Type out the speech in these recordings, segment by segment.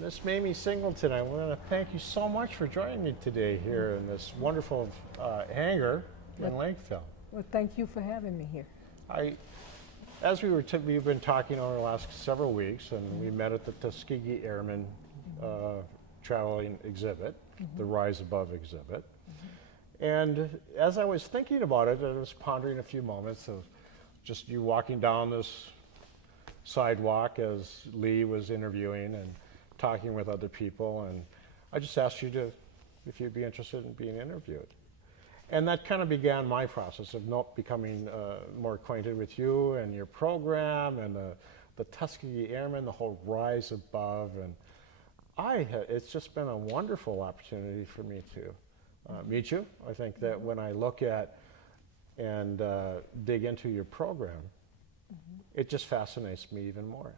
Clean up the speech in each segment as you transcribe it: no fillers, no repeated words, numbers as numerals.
Miss Mamie Singleton, I want to thank you so much for joining me today here in this wonderful hangar in Lakeville. Well, thank you for having me here. As we've been talking over the last several weeks, and we met at the Tuskegee Airmen traveling exhibit, the Rise Above exhibit. And as I was thinking about it, I was pondering a few moments of just you walking down this sidewalk as Lee was interviewing and talking with other people, and I just asked you if you'd be interested in being interviewed. And that kind of began my process of becoming more acquainted with you and your program and the Tuskegee Airmen, the whole Rise Above. And it's just been a wonderful opportunity for me to meet you. I think that when I look at and dig into your program, it just fascinates me even more.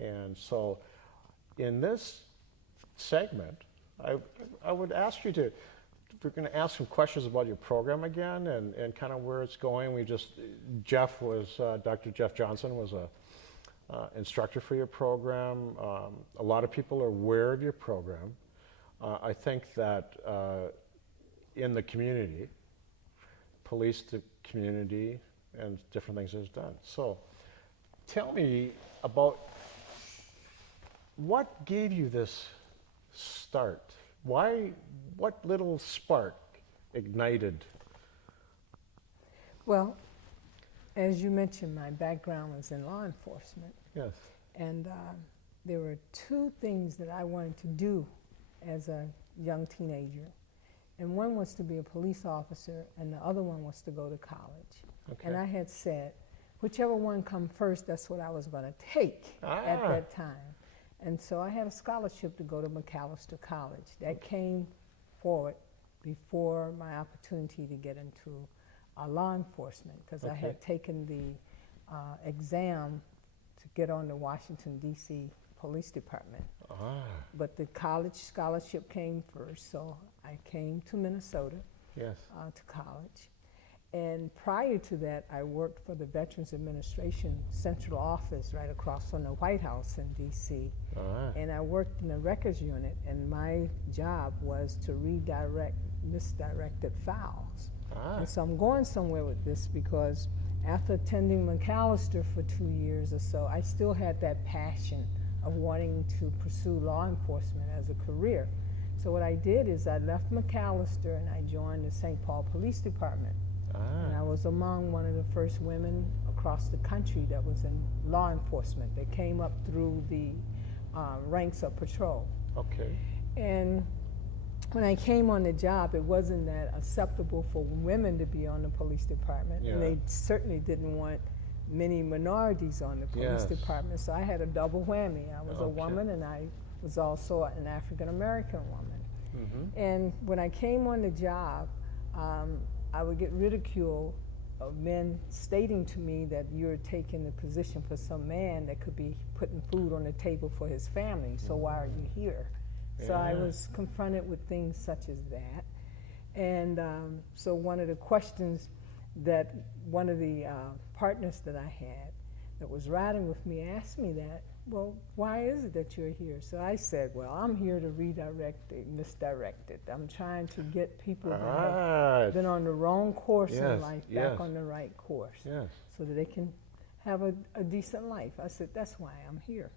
And so in this segment, I would ask you to, we're going to ask some questions about your program again and kind of where it's going. Dr. Jeff Johnson was a instructor for your program. A lot of people are aware of your program. I think that in the community, police the community and different things it's done. So tell me about what gave you this start? What little spark ignited? Well, as you mentioned, my background was in law enforcement. Yes. And there were two things that I wanted to do as a young teenager. And one was to be a police officer, and the other one was to go to college. Okay. And I had said, whichever one come first, that's what I was going to take at that time. And so I had a scholarship to go to McAllister College. That came forward before my opportunity to get into law enforcement, because I had taken the exam to get on the Washington, D.C. Police Department. But the college scholarship came first, so I came to Minnesota to college. And prior to that, I worked for the Veterans Administration Central Office right across from the White House in D.C. And I worked in the records unit, and my job was to redirect misdirected files. And so I'm going somewhere with this because after attending McAllister for 2 years or so, I still had that passion of wanting to pursue law enforcement as a career. So what I did is I left McAllister and I joined the St. Paul Police Department. And I was among one of the first women across the country that was in law enforcement that came up through the ranks of patrol. Okay. And when I came on the job, it wasn't that acceptable for women to be on the police department. And they certainly didn't want many minorities on the police department. So I had a double whammy. I was a woman, and I was also an African-American woman. And when I came on the job, I would get ridiculed of men stating to me that you're taking the position for some man that could be putting food on the table for his family, so why are you here? So I was confronted with things such as that. And so one of the questions that one of the partners that I had that was riding with me asked me that, well, why is it that you're here? So I said, well, I'm here to redirect the misdirected. I'm trying to get people that have been on the wrong course in life back on the right course so that they can have a decent life. I said, that's why I'm here.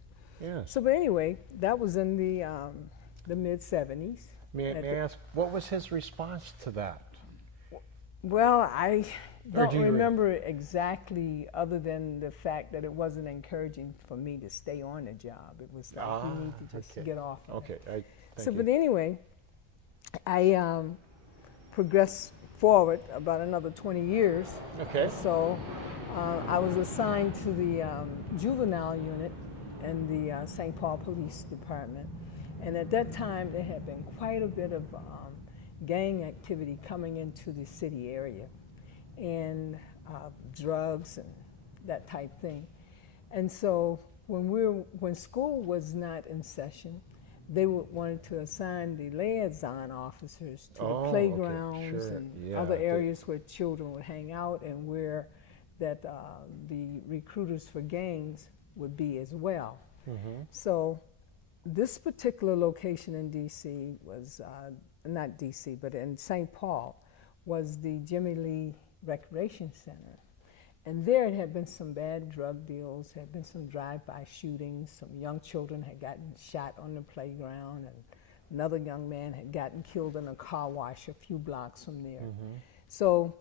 So, but anyway, that was in the mid-'70s. May I ask, what was his response to that? Well, I don't remember exactly, other than the fact that it wasn't encouraging for me to stay on the job. It was like, you need to just get off. But anyway, I progressed forward about another 20 years. So I was assigned to the juvenile unit in the St. Paul Police Department. And at that time, there had been quite a bit of gang activity coming into the city area, and drugs and that type thing. And so when school was not in session, they wanted to assign the liaison officers to the playgrounds and other areas where children would hang out, and where that the recruiters for gangs would be as well. So this particular location in D.C. was, not D.C., but in St. Paul, was the Jimmy Lee Recreation Center. And there had been some bad drug deals, had been some drive-by shootings, some young children had gotten shot on the playground, and another young man had gotten killed in a car wash a few blocks from there. Mm-hmm. So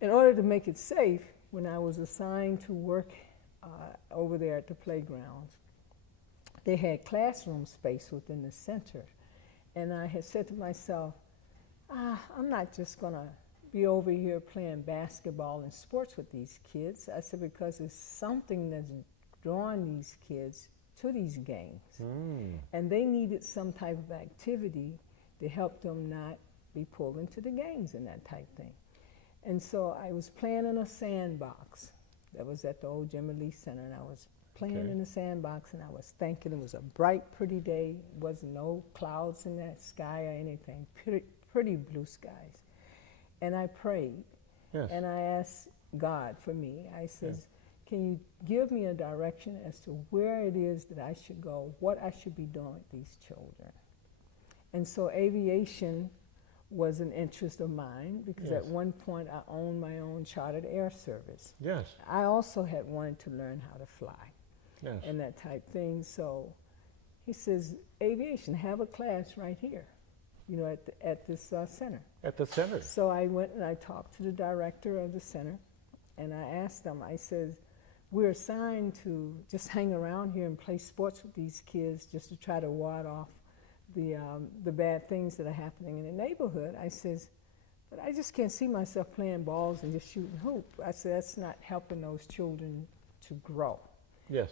in order to make it safe, when I was assigned to work over there at the playgrounds, they had classroom space within the center. And I had said to myself, I'm not just going to be over here playing basketball and sports with these kids. I said, because it's something that's drawing these kids to these games. And they needed some type of activity to help them not be pulled into the gangs and that type thing. And so I was playing in a sandbox that was at the old Jimmy Lee Center, and I was playing in the sandbox, and I was thinking it was a bright, pretty day. There wasn't no clouds in that sky or anything, pretty blue skies. And I prayed, and I asked God for me. I says, can you give me a direction as to where it is that I should go, what I should be doing with these children? And so aviation was an interest of mine, because at one point I owned my own chartered air service. I also had wanted to learn how to fly and that type thing. So he says, aviation, have a class right here, you know, at this center. At the center? So I went and I talked to the director of the center, and I asked him, I said, we're assigned to just hang around here and play sports with these kids just to try to ward off the bad things that are happening in the neighborhood. I says, but I just can't see myself playing balls and just shooting hoop. I said, that's not helping those children to grow.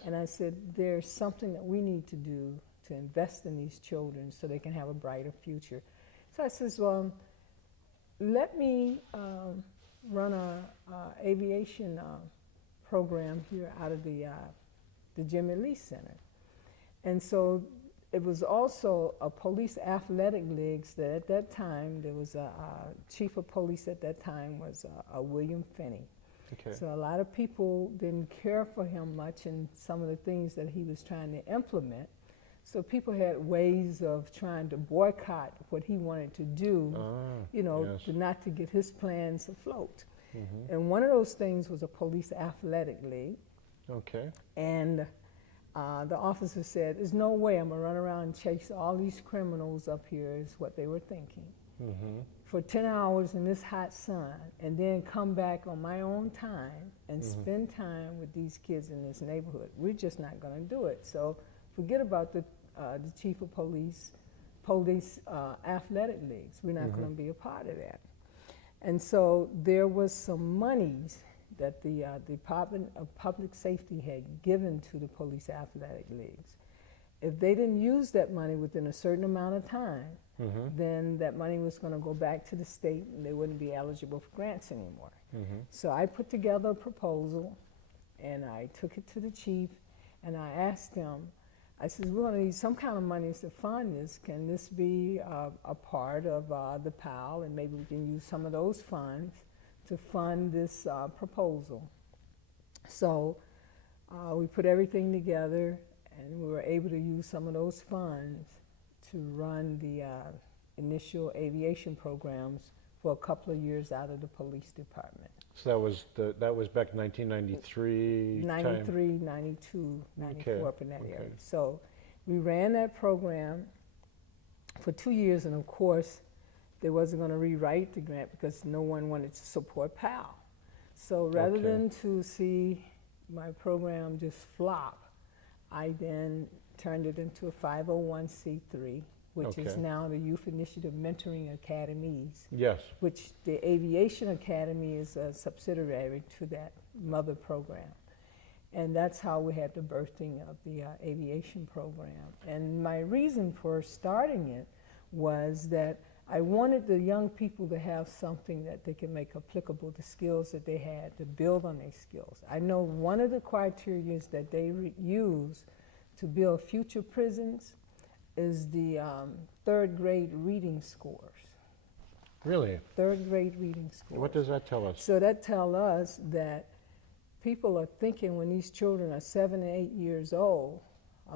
And I said, there's something that we need to do to invest in these children so they can have a brighter future. So I says, well, let me run a aviation program here out of the Jimmy Lee Center. And so it was also a police athletic leagues that at that time, there was a chief of police at that time was a William Finney. So a lot of people didn't care for him much in some of the things that he was trying to implement. So people had ways of trying to boycott what he wanted to do, you know, not to get his plans afloat. And one of those things was a police athletic league. And the officer said, there's no way I'm going to run around and chase all these criminals up here, is what they were thinking, for 10 hours in this hot sun, and then come back on my own time and spend time with these kids in this neighborhood. We're just not going to do it. So forget about the chief of police athletic leagues. We're not going to be a part of that. And so there was some monies that the Department of Public Safety had given to the police athletic leagues. If they didn't use that money within a certain amount of time, then that money was going to go back to the state, and they wouldn't be eligible for grants anymore. So I put together a proposal, and I took it to the chief, and I asked him, I said, we're going to need some kind of money to fund this. Can this be a part of the PAL, and maybe we can use some of those funds to fund this proposal? So we put everything together, and we were able to use some of those funds to run the initial aviation programs for a couple of years out of the police department. So that was back in 1993? 93, 92, 94, up in that area. So we ran that program for 2 years, and of course, they wasn't going to rewrite the grant because no one wanted to support PAL. So rather than to see my program just flop, I then turned it into a 501c3, which is now the Youth Initiative Mentoring Academies. Which the Aviation Academy is a subsidiary to that mother program. And that's how we had the birthing of the aviation program. And my reason for starting it was that I wanted the young people to have something that they could make applicable to skills that they had, to build on their skills. I know one of the criteria that they use to build future prisons is the third grade reading scores. Really? Third grade reading scores. What does that tell us? So that tells us that people are thinking when these children are 7 and 8 years old,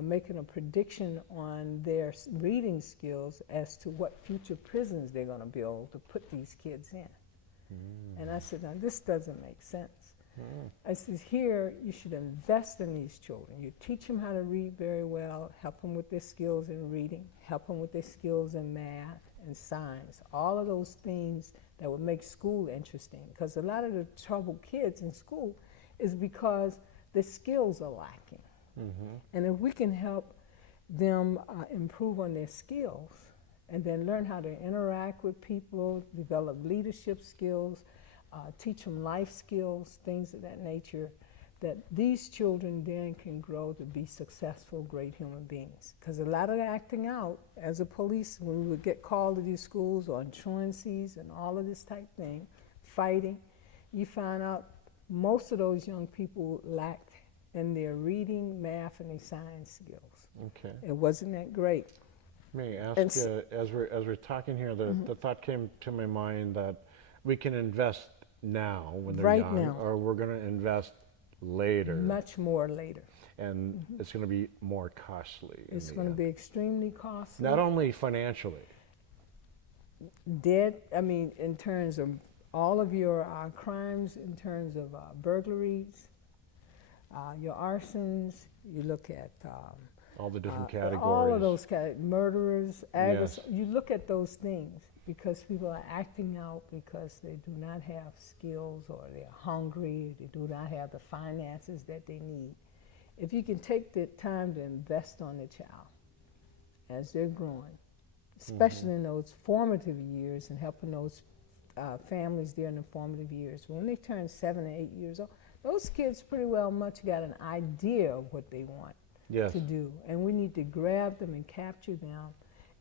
making a prediction on their reading skills as to what future prisons they're going to build to put these kids in. And I said, now this doesn't make sense. I said, here you should invest in these children. You teach them how to read very well, help them with their skills in reading, help them with their skills in math and science, all of those things that would make school interesting. Because a lot of the troubled kids in school is because the skills are lacking. And if we can help them improve on their skills and then learn how to interact with people, develop leadership skills, teach them life skills, things of that nature, that these children then can grow to be successful, great human beings. Because a lot of the acting out as a police, when we would get called to these schools on truancies and all of this type thing, fighting, you find out most of those young people lacked in their reading, math, and their science skills. Okay. It wasn't that great. May I ask, as we're talking here, the thought came to my mind that we can invest now when they're Right young, now. or we're going to invest later. Much more later. And it's going to be more costly. It's going to be extremely costly. Not only financially. In terms of all of your crimes, in terms of burglaries, your arsons, you look at All the different categories. all of those murderers, Yes. you look at those things because people are acting out because they do not have skills, or they're hungry, they do not have the finances that they need. If you can take the time to invest on the child as they're growing, especially in those formative years, and helping those families during the formative years, when they turn 7 or 8 years old, those kids pretty well much got an idea of what they want Yes. to do. And we need to grab them and capture them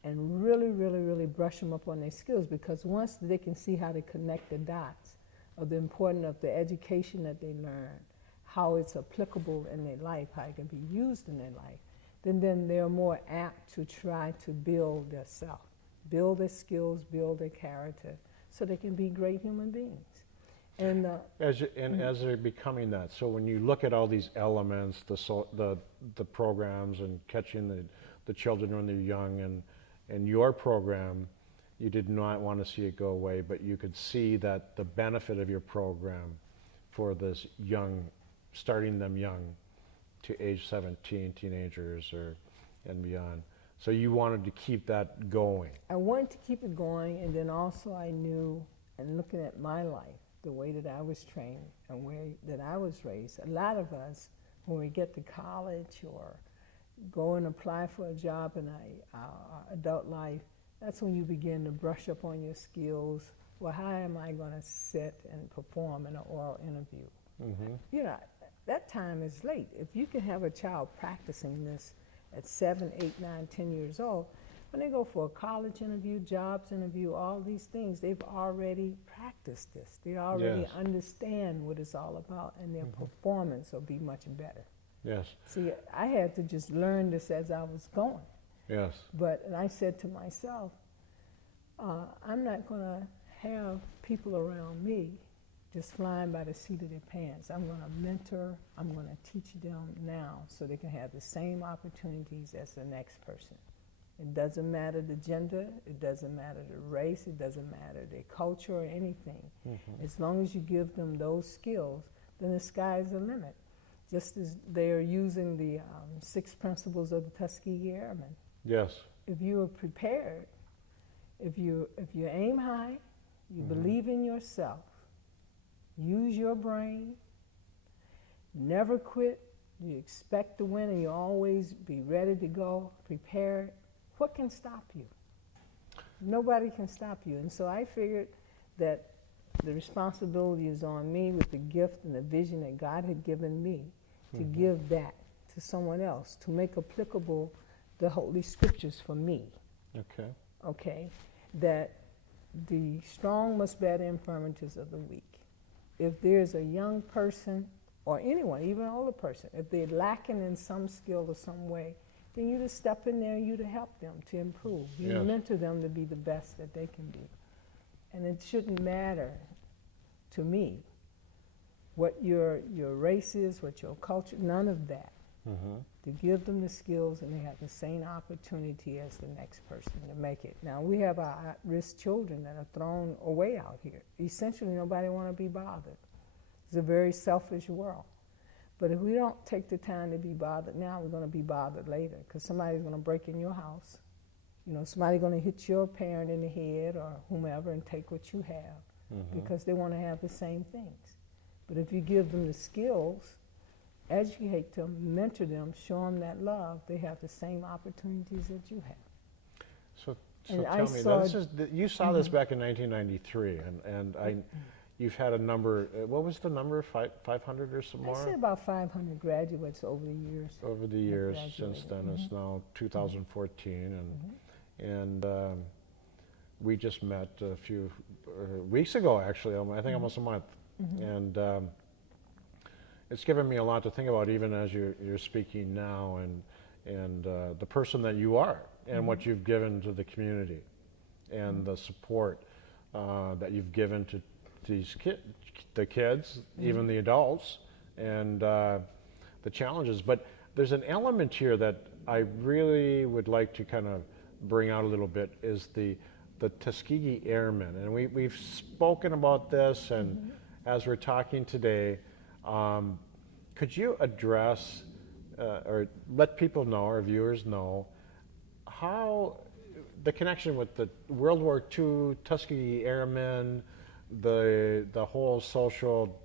and really, really, really brush them up on their skills, because once they can see how to connect the dots of the importance of the education that they learn, how it's applicable in their life, how it can be used in their life, then they're more apt to try to build their self, build their skills, build their character, so they can be great human beings. And As they're becoming that, so when you look at all these elements, the programs and catching the children when they're young, and your program, you did not want to see it go away, but you could see that the benefit of your program for this young, starting them young to age 17, teenagers and beyond. So you wanted to keep that going. I wanted to keep it going, and then also I knew, and looking at my life, the way that I was trained and way that I was raised, a lot of us, when we get to college or go and apply for a job in our adult life, that's when you begin to brush up on your skills. Well, how am I going to sit and perform in an oral interview? You know, that time is late. If you can have a child practicing this at 7, 8, 9, 10 years old, when they go for a college interview, jobs interview, all these things, they've already practiced this. They already Yes. understand what it's all about, and their performance will be much better. Yes. See, I had to just learn this as I was going. Yes. And I said to myself, I'm not going to have people around me just flying by the seat of their pants. I'm going to mentor, I'm going to teach them now so they can have the same opportunities as the next person. It doesn't matter the gender, it doesn't matter the race, it doesn't matter their culture or anything. As long as you give them those skills, then the sky's the limit. Just as they're using the 6 principles of the Tuskegee Airmen. Yes. If you are prepared, if you aim high, you believe in yourself, use your brain, never quit, you expect to win, and you always be ready to go, prepared, what can stop you? Nobody can stop you. And so I figured that the responsibility is on me with the gift and the vision that God had given me to give that to someone else, to make applicable the Holy Scriptures for me. Okay. Okay? That the strong must bear the infirmities of the weak. If there's a young person, or anyone, even an older person, if they're lacking in some skill or some way, then you just step in there and you to help them to improve. You Yes. mentor them to be the best that they can be. And it shouldn't matter to me what your race is, what your culture, none of that. to give them the skills, and they have the same opportunity as the next person to make it. Now, we have our at-risk children that are thrown away out here. Essentially, nobody want to be bothered. It's a very selfish world. But if we don't take the time to be bothered now, we're going to be bothered later, because somebody's going to break in your house. You know, somebody's going to hit your parent in the head or whomever and take what you have, because they want to have the same things. But if you give them the skills, educate them, mentor them, show them that love, they have the same opportunities that you have. So And tell I me, saw- you saw this back in 1993, and you've had a number, what was the number, 500 or some I more? say about 500 graduates over the years. Over the years graduated. since then. It's now 2014, and we just met a few weeks ago, actually, I think almost a month. And it's given me a lot to think about, even as you're speaking now, and the person that you are, and what you've given to the community, and the support that you've given to these the kids, even the adults, and the challenges. But there's an element here that I really would like to kind of bring out a little bit, is the Tuskegee Airmen. And we've spoken about this, and as we're talking today, could you address or let people know, our viewers know, how the connection with the World War II Tuskegee Airmen, the whole social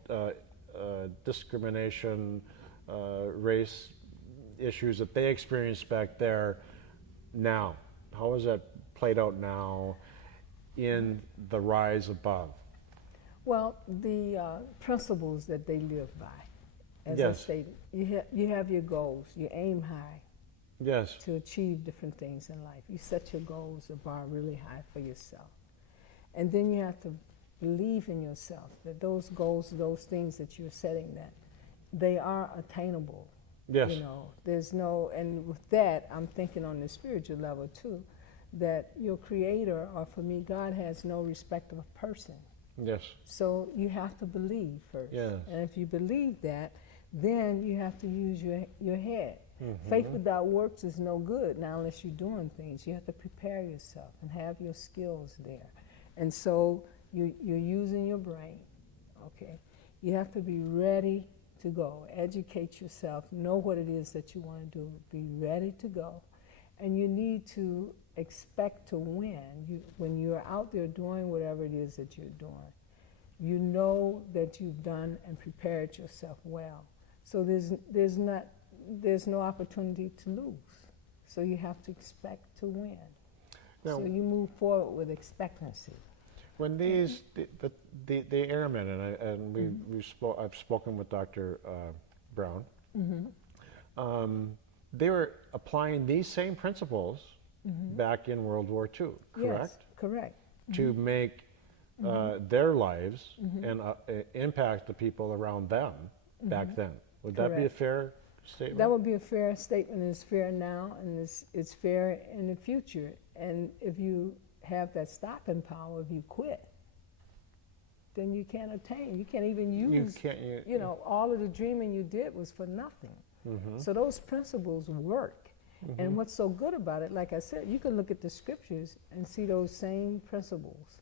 discrimination, race issues that they experienced back there, now? How is that played out now in the Rise Above? Well, the principles that they live by, as I Yes. stated, you have your goals, you aim high Yes. to achieve different things in life. You set your goals, the bar really high for yourself. And then you have to believe in yourself, that those goals, those things that you're setting, that they are attainable. Yes. You know, there's no, and with that, I'm thinking on the spiritual level too, that your creator, or for me, God has no respect of a person. Yes. So you have to believe first. Yes. And if you believe that, then you have to use your head. Faith without works is no good now unless you're doing things. You have to prepare yourself and have your skills there. And so you're using your brain, okay? You have to be ready to go. Educate yourself. Know what it is that you want to do. Be ready to go. And you need to expect to win. When you're out there doing whatever it is that you're doing, you know that you've done and prepared yourself well. So there's no opportunity to lose. So you have to expect to win. Now, So you move forward with expectancy. when these the airmen, I've spoken with Dr. Brown, they were applying these same principles back in World War II, correct? Yes, correct. To make their lives and impact the people around them back then. Would that be a Correct. fair statement? That would be a fair statement. It's fair now, and it's fair in the future. And if you have that stopping power, if you quit, then you can't attain. You can't even use, you know, all of the dreaming you did was for nothing. So those principles work. And what's so good about it, like I said, you can look at the scriptures and see those same principles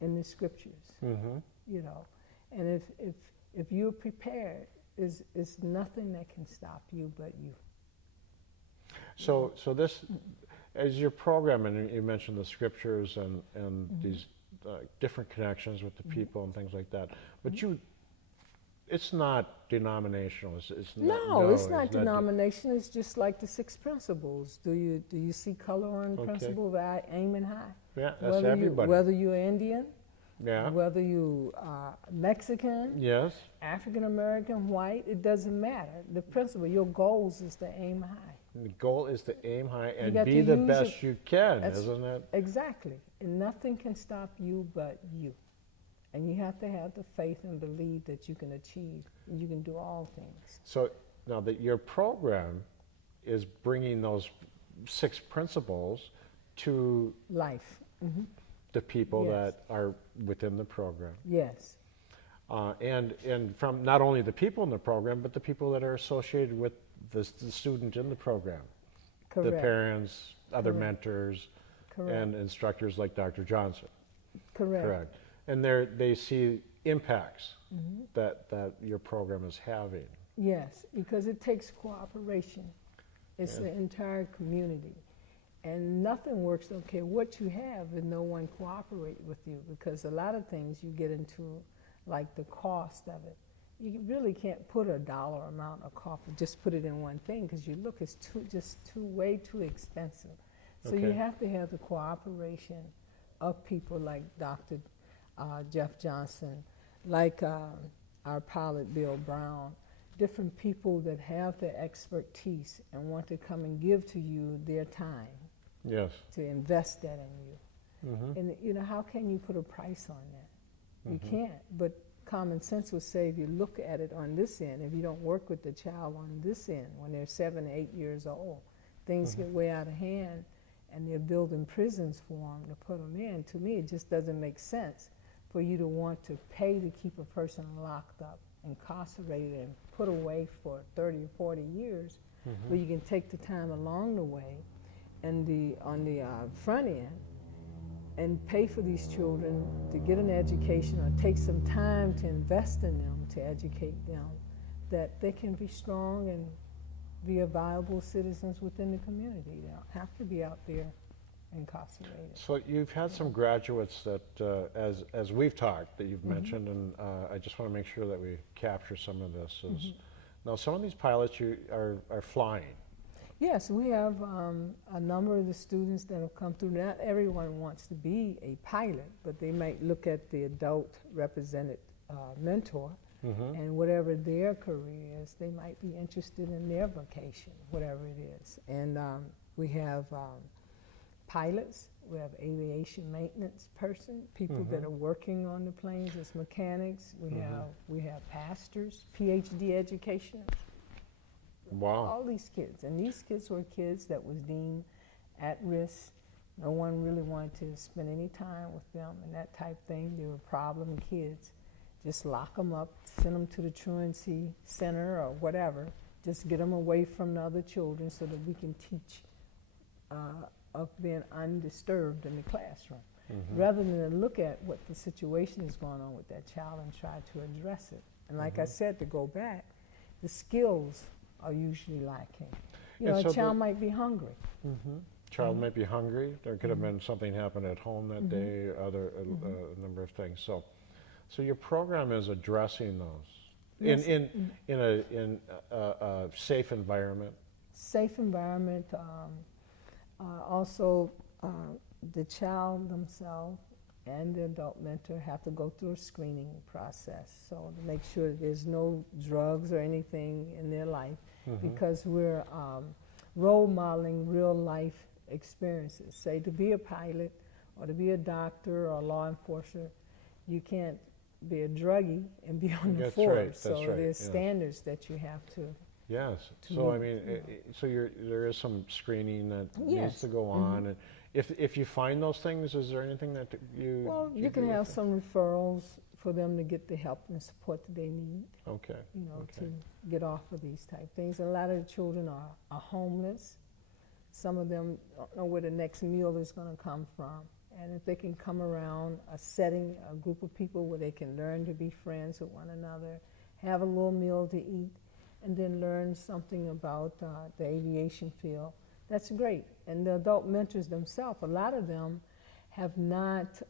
in the scriptures, you know. And if you're prepared, it's nothing that can stop you but you. So this, as your program, and you mentioned the scriptures and these different connections with the people and things like that, but it's not denominational. It's No, it's not denominational. It's just like the 6 principles. Do you see color on principle by aiming high? Yeah, that's everybody. Whether you're Indian, Yeah. whether you are Mexican, Yes. African American, white, it doesn't matter. The principle, your goals is to aim high. The goal is to aim high and got be to the use best it. you can, That's- isn't it? Exactly. And nothing can stop you but you. And you have to have the faith and believe that you can achieve, and you can do all things. So now that your program is bringing those 6 principles to Life. the people Yes. that are within the program. Yes. And from not only the people in the program, but the people that are associated with the student in the program, Correct. the parents, other Correct. mentors, Correct. and instructors like Dr. Johnson. Correct. Correct. And they see impacts that your program is having. Yes, because it takes cooperation. It's Yeah. the entire community. And nothing works, don't care what you have, if no one cooperate with you, because a lot of things you get into, like the cost of it. You really can't put a dollar amount of cost, just put it in one thing, because you look, it's way too expensive. So you Okay. have to have the cooperation of people like Dr. Jeff Johnson, like our pilot Bill Brown, different people that have the expertise and want to come and give to you their time Yes. to invest that in you. Mm-hmm. And you know, how can you put a price on that? You can't. But common sense would say, if you look at it on this end, if you don't work with the child on this end when they're 7 or 8 years old, things get way out of hand, and they're building prisons for them to put them in. To me, it just doesn't make sense for you to want to pay to keep a person locked up, incarcerated, and put away for 30 or 40 years, where you can take the time along the way and on the front end and pay for these children to get an education, or take some time to invest in them, to educate them, that they can be strong and be a viable citizens within the community. They don't have to be out there incarcerated. So you've had some graduates that, as we've talked, that you've mentioned, and I just want to make sure that we capture some of this. Now, some of these pilots are flying. Yes, we have a number of the students that have come through. Not everyone wants to be a pilot, but they might look at the adult represented mentor, and whatever their career is, they might be interested in their vocation, whatever it is. And we have pilots, we have aviation maintenance person, people that are working on the planes as mechanics. We have pastors, PhD education. Wow. All these kids, and these kids were kids that was deemed at risk. No one really wanted to spend any time with them and that type thing. They were problem kids. Just lock them up, send them to the truancy center or whatever. Just get them away from the other children so that we can teach of being undisturbed in the classroom, rather than look at what the situation is going on with that child and try to address it. And like I said, to go back, the skills are usually lacking. You know, And a so child might be hungry. Child might be hungry. There could have been something happened at home that day. A number of things. So your program is addressing those Yes. in a safe environment. Safe environment. Also, the child themselves and the adult mentor have to go through a screening process, so to make sure that there's no drugs or anything in their life, because we're role modeling real life experiences. Say, to be a pilot or to be a doctor or a law enforcer, you can't be a druggie and be on the That's force. right, that's So right, there's yes. standards that you have to. Yes. To So I meet, mean, so there is some screening that needs Yes. to go on. And if you find those things, is there anything that you? Well, you can do have with it? some referrals for them to get the help and support that they need, Okay. you know, Okay. to get off of these type things. A lot of the children are homeless. Some of them don't know where the next meal is going to come from. And if they can come around a setting, a group of people where they can learn to be friends with one another, have a little meal to eat, and then learn something about the aviation field, that's great. And the adult mentors themselves, a lot of them have not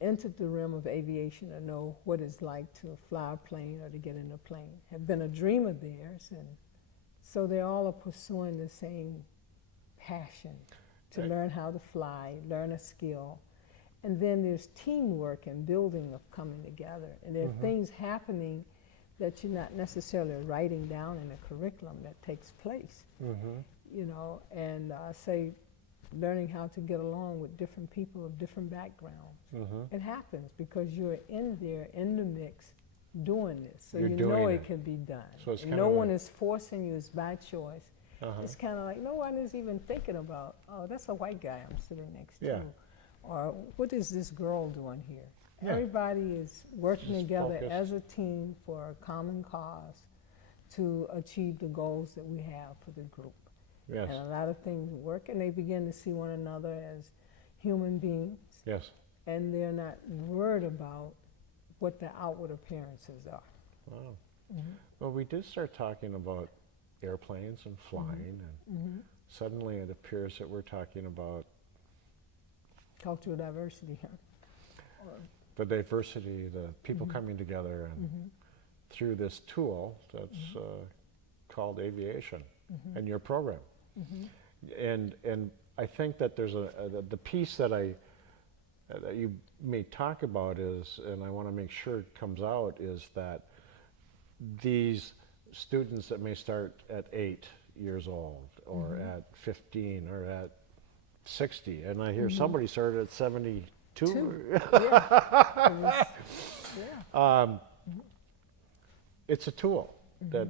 entered the realm of aviation or know what it's like to fly a plane or to get in a plane, have been a dream of theirs, and so they all are pursuing the same passion to Right. learn how to fly, learn a skill. And then there's teamwork and building of coming together. And there are things happening that you're not necessarily writing down in a curriculum that takes place, you know, and say learning how to get along with different people of different backgrounds. It happens because you're in there, in the mix, doing this. So You're you doing know it. it can be done. So it's And kind no of one a- is forcing you, it's by choice. It's kind of like no one is even thinking about, oh, that's a white guy I'm sitting next Yeah. to. Or what is this girl doing here? Yeah. Everybody is working Just together focus. as a team for a common cause to achieve the goals that we have for the group. Yes. And a lot of things work, and they begin to see one another as human beings, Yes. and they're not worried about what the outward appearances are. Wow. Mm-hmm. Well, we did start talking about airplanes and flying, and suddenly it appears that we're talking about Cultural diversity, huh? the diversity, the people coming together, and through this tool that's called aviation and your program. And I think that there's the piece that that you may talk about is, and I want to make sure it comes out, is that these students that may start at 8 years old or at 15 or at 60, and I hear somebody started at 72. Yeah. It's a tool that